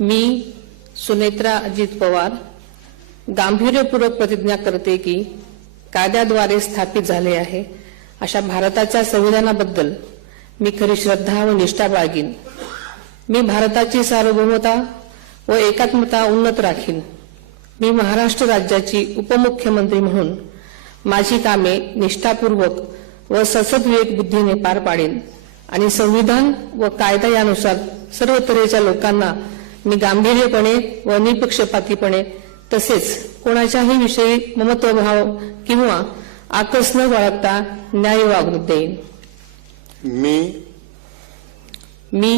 मी सुनेत्रा अजित पवार गांभीर्यपूर्वक प्रतिज्ञा करते की कायद्याद्वारे स्थापित झाले आहे अशा भारताच्या संविधानाबद्दल मी खरी श्रद्धा व निष्ठा बाळगीन। मी भारताची सार्वभौमता व एकात्मता उन्नत राखीन। मी महाराष्ट्र राज्याची उपमुख्यमंत्री म्हणून माझी कामे निष्ठापूर्वक व सद्विवेक बुद्धीने पार पाडेन आणि संविधान व कायदा यानुसार सर्व तऱ्हेच्या लोकांना मी गांभीर्यपणे व निपक्षपातीपणे तसेच कोणाच्याही विषयी ममत्वभाव किंवा आकस न बाळगता न्याय वागणूक देईन। मी